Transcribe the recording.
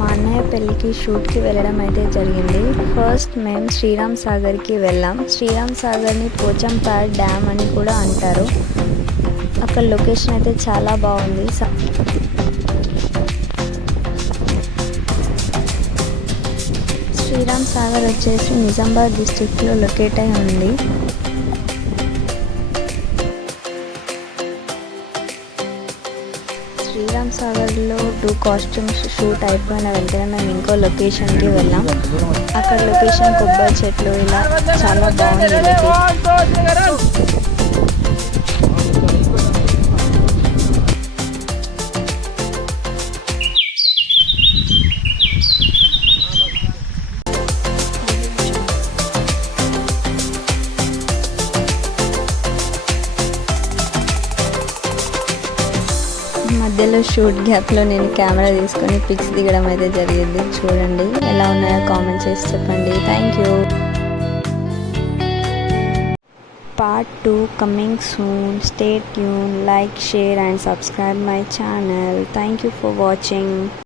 మా అన్నయ్య పెళ్ళికి షూట్కి వెళ్ళడం అయితే జరిగింది. ఫస్ట్ మేము శ్రీరామ్ సాగర్కి వెళ్ళాం. శ్రీరామ్ సాగర్ని పోచంపాడ్ డ్యామ్ అని కూడా అంటారు. అక్కడ లొకేషన్ అయితే చాలా బాగుంది. శ్రీరామ్ సాగర్ వచ్చేసి నిజామాబాద్ డిస్టిక్లో లొకేట్ అయి ఉంది. శ్రీరామ్ సాగర్లో 2 కాస్ట్యూమ్స్ షూట్ అయిపోయిన వెంటనే మేము ఇంకో లొకేషన్కి వెళ్ళాం. అక్కడ లొకేషన్ కొబ్బరి చెట్లు ఇలా చాలా బాగుంది. మధ్యలో షూట్ గ్యాప్లో నేను కెమెరా తీసుకొని పిక్స్ దిగడం అయితే జరిగింది. చూడండి ఎలా ఉన్నాయో కామెంట్ చేసి చెప్పండి. Thank you. Part 2 coming soon. Stay tuned, like, share and subscribe my channel. Thank you for watching.